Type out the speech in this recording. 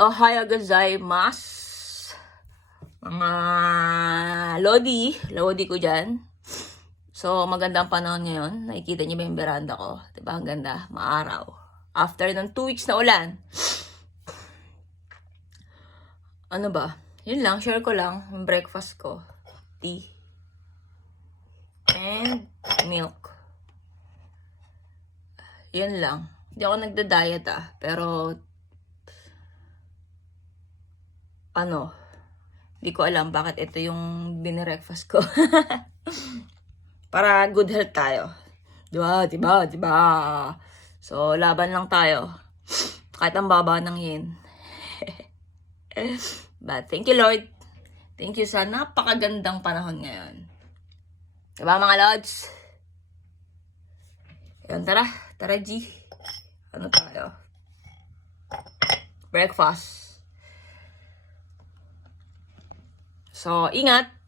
Ohayou gozaimasu. Mga lodi ko dyan. So, magandang panahon ngayon. Nakikita niyo ba yung veranda ko? Diba? Ang ganda. Maaraw. After ng 2 weeks na ulan. Ano ba? Yun lang. Share ko lang yung breakfast ko. Tea. And milk. Yun lang. Hindi ako nagda-diet pero hindi ko alam bakit ito yung binreakfast ko. Para good health tayo. Diba? So, laban lang tayo. Kahit ang baba ng yen. But thank you, Lord. Thank you sa napakagandang panahon ngayon. Diba, mga Lods? Yan, tara, G. Ano tayo? Breakfast. So, ingat.